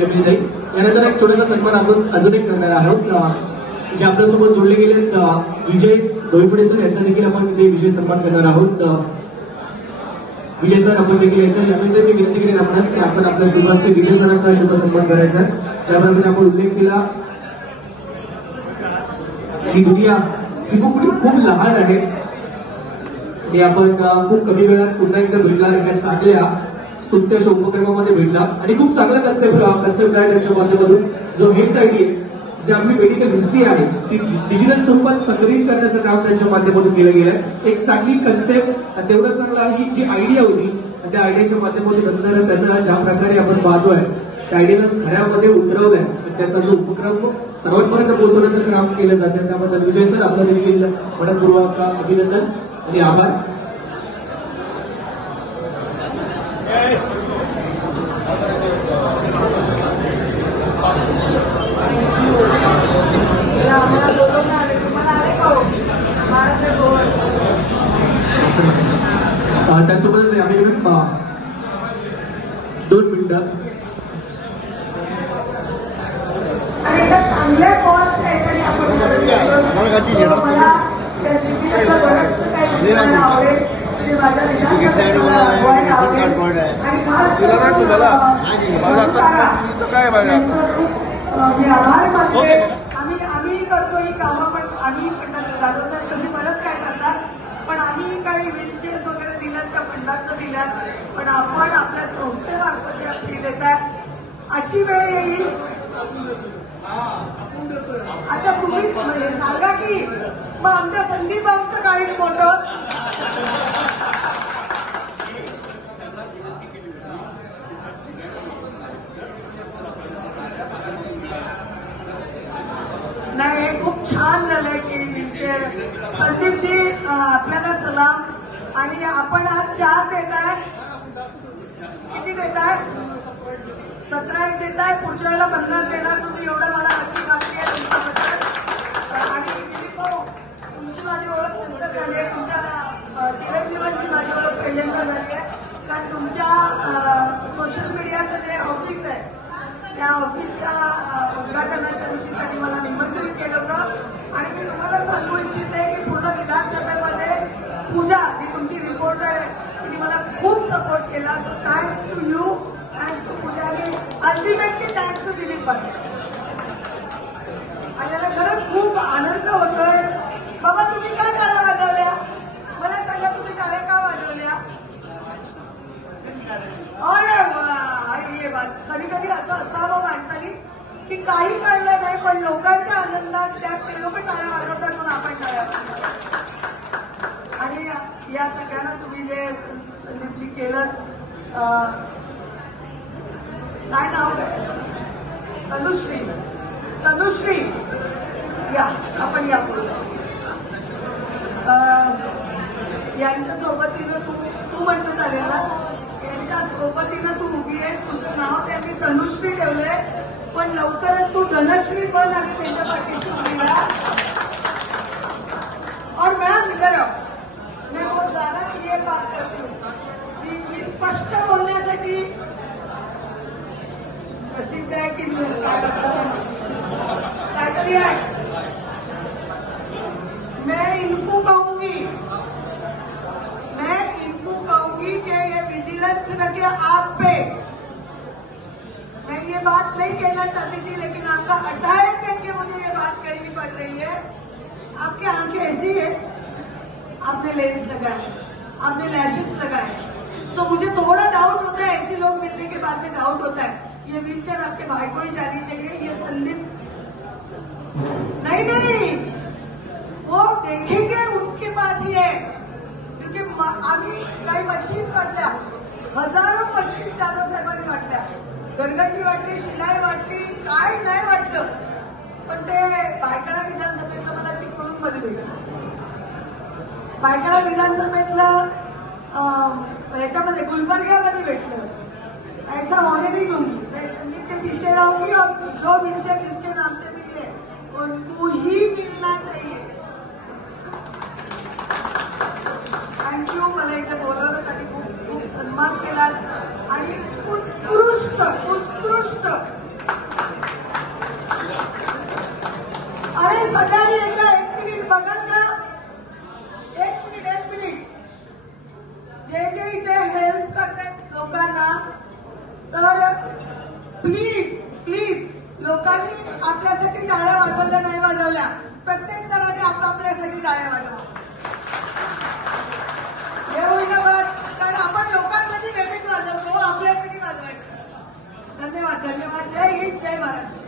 यमिनीताई. यानंतर एक छोटासा सन्मान आपण अजून एक करणार आहोत. जे आपल्यासोबत जोडले गेलेत विजय डोईफुडे सर, यांचा देखील आपण तिथे विजय सन्मान करणार आहोत. विजय सर आपण देखील यायचं. यानंतर मी विनंती करेन आपणास की आपण आपल्या शुभास्ते विजय सरांचा शुभ सन्मान करायचा. त्याप्रमाणे आपण उल्लेख केला ही दुनिया ही खूप लहान आहे. हे आपण खूप कमी वेळात पुन्हा एकदा भेटला, एका चांगल्या स्तुत्याच्या उपक्रमामध्ये भेटला आणि खूप चांगला कन्सेप्ट आहे त्याच्या माध्यमातून. जो हेल्थ आयडी आहे, जी आपली मेडिकल हिस्ट्री आहे ती डिजिटल स्वरूपात संग्रहित करण्याचं काम त्यांच्या माध्यमातून केलं गेलं आहे. एक चांगली कन्सेप्ट, तेवढं चांगलं आहे जी आयडिया होती त्या आयडियाच्या माध्यमातून नंतर त्याचा ज्या प्रकारे आपण पाहतोय त्या आयडियाला खऱ्यामध्ये उतरवलंय, त्याचा जो उपक्रम सर्वांपर्यंत पोहोचवण्याचं काम केलं जातं. त्याबद्दल विजय सर आपलं देखील मनपूर्वक अभिनंदन आणि आभार. त्यासोबतच आम्ही 2 मिनिटं आणि एका चांगल्या कॉल्स काहीतरी आपण मला त्या शिक्षणाला बरंचसं काही शिकायला आवडेल. म्हणजे माझ्या आणि खास मी आभार मानते. आम्ही करतो ही कामं, पण आम्ही जाधव साहेब तशी बरंच काय करतात, पण आम्ही काही व्हीलचेअर्स वगैरे दिल्यात त्या फंडात दिल्यात, पण आपण आपल्या संस्थेमार्फत आपली देताय. अशी वेळ येईल. अच्छा तुम्ही सांगा की मग आमच्या संदीप भाऊचं काही मोठं नाही. खूप छान झालंय की संदीपजी आपल्याला सलाम. आणि आपण आज 4 देताय. किती देताय? 17 एक देताय. पुढच्या वेळेला 50 देणार तुम्ही, एवढं मला नक्की बाकी आहे तुमच्याबद्दल. आणि तुमची माझी ओळख नंतर झाली आहे, तुमच्या चिरंजीवांची माझी ओळख पहिल्यांदा झाली आहे. कारण तुमच्या सोशल मीडियाचं जे ऑफिस आहे त्या ऑफिसच्या उद्घाटनाच्या दिवशी त्यांनी मला निमंत्रित केलं होतं. आणि मी तुम्हाला सांगू इच्छिते की पूर्ण विधानसभेमध्ये पूजा जी तुमची रिपोर्टर आहे तिने मला खूप सपोर्ट केला. So thanks to you, thanks to Pooja आणि ultimately thanks to Dilip Patil. आणि याला खरंच खूप आनंद होतोय. बाबा तुम्ही काय टाळ्या वाजवल्या? मला सांगा तुम्ही टाळ्या का वाजवल्या? अरे कधी कधी असं असावं माणसानी की काही कळलं नाही पण लोकांच्या आनंदात त्या ते लोक टाळ्या वाजवतात म्हणून आपण टाळ्या वाजवतो. आणि या सगळ्यांना तुम्ही जे संदीपजी केलं, काय नाव आहे? तनुश्री या आपण या पुढे. यांच्या सोबतीनं तू म्हणतो चालेल ना? यांच्या सोबतीनं तू उभी आहेस, तुझं नाव त्यांनी तनुश्री ठेवलंय, पण लवकरच तू धनश्री बन आणि त्यांच्या पाठीशी उभी राहा. और मॅम इधर मैं बहुत ज्यादा क्लियर बात करती हूँ. मी स्पष्ट बोलण्यासाठी प्रसिद्ध आहे की काहीतरी आहे. मैं इनको कहूंगी कि ये विजिलेंस रखे आप पे. मैं ये बात नहीं कहना चाहती थी लेकिन आपका अटायर देख के मुझे ये बात कहनी पड़ रही है. आपकी आंखें ऐसी है, आपने लेंस लगाए, आपने लैशेस लगाए. सो मुझे थोड़ा डाउट होता है, ऐसे लोग मिलने के बाद में डाउट होता है ये व्हीलचेयर आपके भाई को ही जानी चाहिए. ये संदीप नहीं वो देखेंगे उनके पास ही है. क्योंकि आम्ही काही मशीन्स वाटल्या, हजारो मशीन्स जाधव साहेबांनी वाटल्या, घरगंडी वाटली, शिलाई वाटली, काय नाही वाटलं. पण ते भायखळा विधानसभेतलं मला चिपळूण मध्ये भेटलं. भायखळा विधानसभेतलं ह्याच्यामध्ये गुलबर्ग्यामध्ये भेटलं. ऐसा होने नहीं दूंगी. मैं संदीप के पीछे रहूंगी और जो व्हीलचेयर जिसके नाम से मिली है उनको ही मिलना चाहिए. थँक्यू. मला इथे बोलवण्यासाठी खूप खूप सन्मान केला आणि उत्कृष्ट आपल्यासाठी टाळ्या वाजवल्या नाही वाजवल्या, प्रत्येक जणांनी आपल्यासाठी टाळ्या वाजवल्या. हे होईल बघ, कारण आपण लोकांसाठी नेहमीच वाजवतो, आपल्यासाठी वाजवायचं. धन्यवाद, धन्यवाद. जय हिंद, जय महाराष्ट्र.